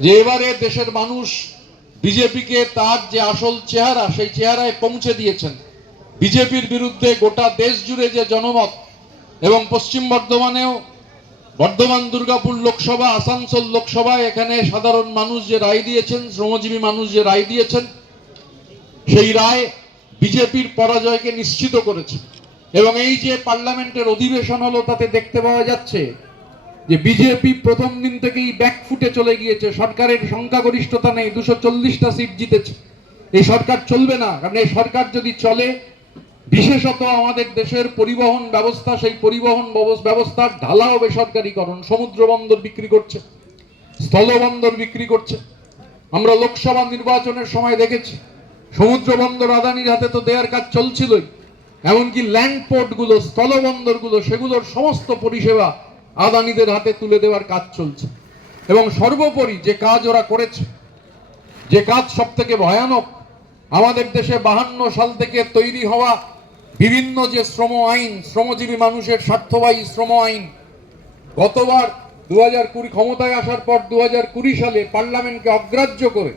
যে এবারে দেশের মানুষ বিজেপিকে তার যে আসল চেহারা, সেই চেহারায় পৌঁছে দিয়েছেন। বিজেপির বিরুদ্ধে গোটা দেশ জুড়ে যে জনমত এবং পশ্চিম বর্ধমানেও বর্ধমান দুর্গাপুর লোকসভা, আসানসোল লোকসভায় এখানে সাধারণ মানুষ যে রায় দিয়েছেন, শ্রমজীবী মানুষ যে রায় দিয়েছেন, সেই রায় বিজেপির পরাজয়কে নিশ্চিত করেছে। এবং এই যে পার্লামেন্টের অধিবেশন হলো, তাতে দেখতে পাওয়া যাচ্ছে যে বিজেপি প্রথম দিন থেকেই ব্যাকফুটে চলে গিয়েছে। সরকারের সংখ্যাগরিষ্ঠতা নেই, দুশো চল্লিশটা সিট জিতেছে। এই সরকার চলবে না, কারণ এই সরকার যদি চলে, বিশেষত আমাদের দেশের পরিবহন ব্যবস্থা, সেই পরিবহন ব্যবস- ব্যবস্থার ঢালাও বেসরকারীকরণ সমুদ্র বন্দর বিক্রি করছে স্থলবন্দর বিক্রি করছে। আমরা লোকসভা নির্বাচনের সময় দেখেছি, সমুদ্র বন্দর আদানির হাতে তো দেওয়ার কাজ চলছিলই। এমনকি ল্যান্ড পোর্টগুলো স্থলবন্দরগুলো সেগুলোর সমস্ত পরিষেবা আদানিদের হাতে তুলে দেওয়ার কাজ চলছে। এবং সর্বোপরি যে কাজ ওরা করেছে, যে কাজ সব থেকে ভয়ানক, আমাদের দেশে বাহান্ন সাল থেকে তৈরি হওয়া বিভিন্ন যে শ্রম আইন, শ্রমজীবী মানুষের স্বার্থবাহী শ্রম আইন, গতবার দু হাজার কুড়ি ক্ষমতায় আসার পর দু হাজার কুড়ি সালে পার্লামেন্টকে অগ্রাহ্য করে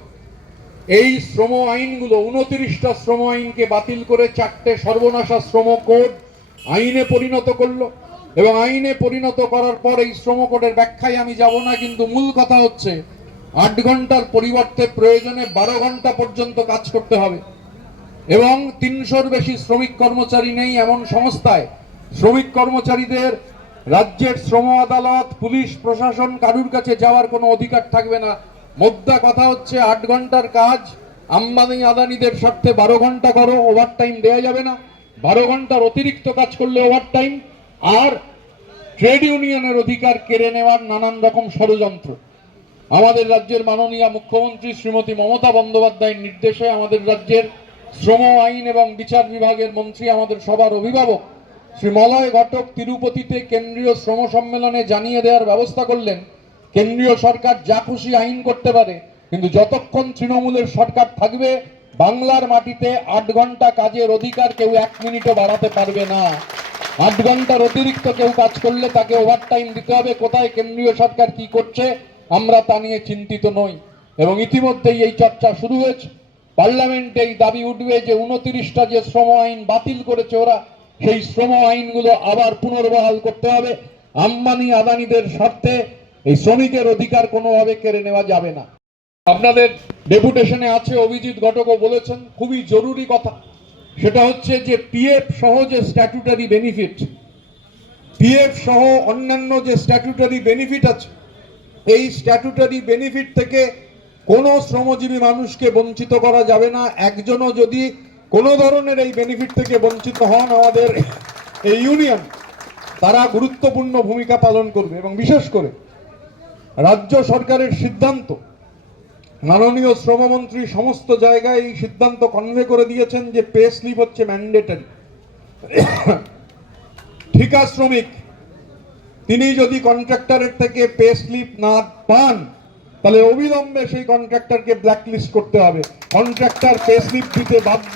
এই শ্রম আইনগুলো উনত্রিশটা শ্রম আইনকে বাতিল করে চারটে সর্বনাশা শ্রম কোড আইনে পরিণত করল। এবং আইনে পরিণত করার পর এই শ্রম কোডের ব্যাখ্যায় আমি যাব না, কিন্তু মূল কথা হচ্ছে আট ঘণ্টার পরিবর্তে প্রয়োজনে বারো ঘণ্টা পর্যন্ত কাজ করতে হবে। এবং তিনশোর বেশি শ্রমিক কর্মচারী নেই এমন সংস্থায়। শ্রমিক কর্মচারীদের রাজ্যের শ্রম আদালত, পুলিশ, প্রশাসন কারুর কাছে যাওয়ার কোনো অধিকার থাকবে না। মোদ্দা কথা হচ্ছে আট ঘণ্টার কাজ, আম্বানি আদানিদের স্বার্থে বারো ঘণ্টা করো ওভার টাইম দেওয়া যাবে না। বারো ঘণ্টার অতিরিক্ত কাজ করলে ওভার টাইম আর ট্রেড ইউনিয়নের অধিকার কেড়ে নেওয়ার নানান রকম ষড়যন্ত্র। আমাদের রাজ্যের মাননীয় মুখ্যমন্ত্রী শ্রীমতী মমতা বন্দ্যোপাধ্যায়ের নির্দেশে আমাদের রাজ্যের শ্রম আইন এবং বিচার বিভাগের মন্ত্রী, আমাদের সবার অভিভাবক শ্রী মলয় ঘটক তিরুপতিতে কেন্দ্রীয় শ্রম সম্মেলনে জানিয়ে দেওয়ার ব্যবস্থা করলেন, কেন্দ্রীয় সরকার যা খুশি আইন করতে পারে, কিন্তু যতক্ষণ তৃণমূলের সরকার থাকবে, বাংলার মাটিতে আট ঘণ্টা কাজের অধিকার কেউ এক মিনিটও বাড়াতে পারবে না। আট ঘণ্টার অতিরিক্ত কেউ কাজ করলে তাকে ওভার টাইম দিতে হবে। কোথায় কেন্দ্রীয় সরকার কি করছে, আমরা তা নিয়ে চিন্তিত নই। এবং ইতিমধ্যেই এই চর্চা শুরু হয়েছে। পার্লামেন্টে এই দাবি উঠবে যে উনত্রিশটা যে শ্রম আইন বাতিল করেছে ওরা, সেই শ্রম আইনগুলো আবার পুনর্বহাল করতে হবে। আম্বানি আদানিদের স্বার্থে এই শ্রমিকের অধিকার কোনোভাবে কেড়ে নেওয়া যাবে না। আপনাদের ডেপুটেশনে আছে, অভিজিৎ ঘটকও বলেছেন, খুবই জরুরি কথা। সেটা হচ্ছে যে পিএফ সহ যে স্ট্যাটুটারি বেনিফিট পিএফ সহ অন্যান্য যে স্ট্যাটুটারি বেনিফিট আছে, এই স্ট্যাটুটারি বেনিফিট থেকে কোনো শ্রমজীবী মানুষকে বঞ্চিত করা যাবে না। একজনও যদি কোনো ধরনের এই বেনিফিট থেকে বঞ্চিত হন আমাদের এই ইউনিয়ন তারা গুরুত্বপূর্ণ ভূমিকা পালন করবে এবং বিশেষ করে রাজ্য সরকারের সিদ্ধান্ত মাননীয় শ্রমমন্ত্রী সমস্ত জায়গায় এই সিদ্ধান্ত কনভে করে দিয়েছেন যে পে স্লিপ হচ্ছে ম্যান্ডেটারি ঠিকা শ্রমিক, তিনি যদি কন্ট্রাক্টরের থেকে পে স্লিপ না পান, তাহলে অবিলম্বে সেই কন্ট্রাক্টরকে ব্ল্যাকলিস্ট করতে হবে। কন্ট্রাক্টর পে স্লিপ দিতে বাধ্য।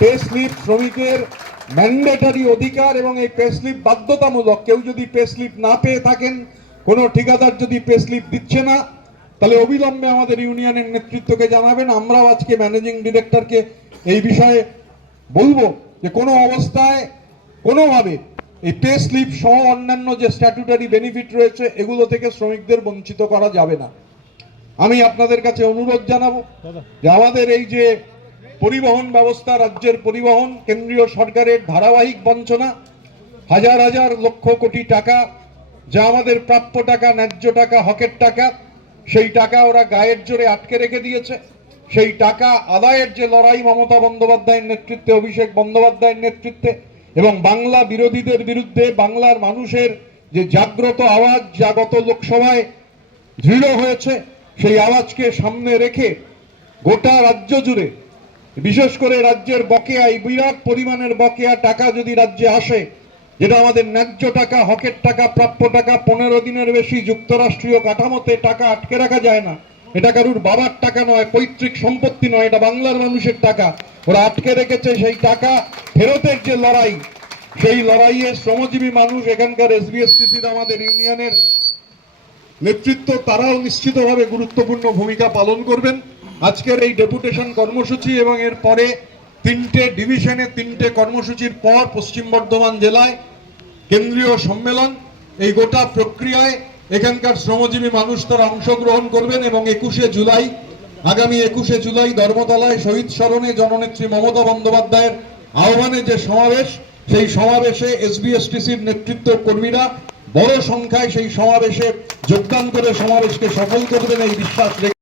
পে স্লিপ শ্রমিকের ম্যান্ডেটারি অধিকার এবং এই পে স্লিপ বাধ্যতামূলক। কেউ যদি পে স্লিপ না পেয়ে থাকেন, কোনো ঠিকাদার যদি পে স্লিপ দিচ্ছে না তাহলে অবিলম্বে আমাদের ইউনিয়নের নেতৃত্বকে জানাবেন। আমরাও আজকে ম্যানেজিং ডিরেক্টরকে এই বিষয়ে বলব যে কোনো অবস্থায় কোনোভাবে এই পে স্লিপ সহ অন্যান্য যে স্ট্যাটুটারি বেনিফিট রয়েছে এগুলো থেকে শ্রমিকদের বঞ্চিত করা যাবে না। আমি আপনাদের কাছে অনুরোধ জানাব যে আমাদের এই যে পরিবহন ব্যবস্থা রাজ্যের পরিবহন কেন্দ্রীয় সরকারের ধারাবাহিক বঞ্চনা হাজার হাজার লক্ষ কোটি টাকা যা আমাদের প্রাপ্য টাকা ন্যায্য টাকা হকের টাকা সেই টাকা ওরা গায়ের জোরে আটকে রেখে দিয়েছে। সেই টাকা আদায়ের যে লড়াই মমতা বন্দ্যোপাধ্যায়ের নেতৃত্বে, অভিষেক বন্দ্যোপাধ্যায়ের নেতৃত্বে এবং বাংলা বিরোধীদের বিরুদ্ধে বাংলার মানুষের যে জাগ্রত আওয়াজ যা গত লোকসভায় দৃঢ় হয়েছে, সেই আওয়াজকে সামনে রেখে গোটা রাজ্য জুড়ে, বিশেষ করে রাজ্যের বকেয়া এই বিরাট পরিমাণের বকেয়া টাকা যদি রাজ্যে আসে যেটা আমাদের ন্যায্য টাকা, হকের টাকা, প্রাপ্য টাকা, পনেরো দিনের বেশি যুক্তরাষ্ট্রীয় কাঠামোতে টাকা আটকে রাখা যায় না। এটা কারুর বাবার টাকা নয়, পৈতৃক সম্পত্তি নয়, এটা বাংলার মানুষের টাকা। ওরা আটকে রেখেছে সেই টাকা ফেরতের যে লড়াই, সেই লড়াইয়ে শ্রমজীবী মানুষ, এখানকার এসবিএসটিসির আমাদের ইউনিয়নের নেতৃত্ব, তারাও নিশ্চিতভাবে গুরুত্বপূর্ণ ভূমিকা পালন করবেন। আজকের এই ডেপুটেশন কর্মসূচি এবং এর পরে তিনটে ডিভিশনে, তিনটে কর্মসূচির পর পশ্চিম বর্ধমান জেলায় কেন্দ্রীয় সম্মেলন। এই গোটা প্রক্রিয়ায় এখানকার শ্রমজীবী মানুষ তারা অংশগ্রহণ করবেন এবং একুশে জুলাই, আগামী একুশে জুলাই ধর্মতলায় শহীদ স্মরণে জননেত্রী মমতা বন্দ্যোপাধ্যায়ের আহ্বানে যে সমাবেশ, সেই সমাবেশে এসবিএসটিসির নেতৃত্ব কর্মীরা বড় সংখ্যায় সেই সমাবেশে যোগদান করে সমাবেশকে সফল করবেন, এই বিশ্বাস রেখে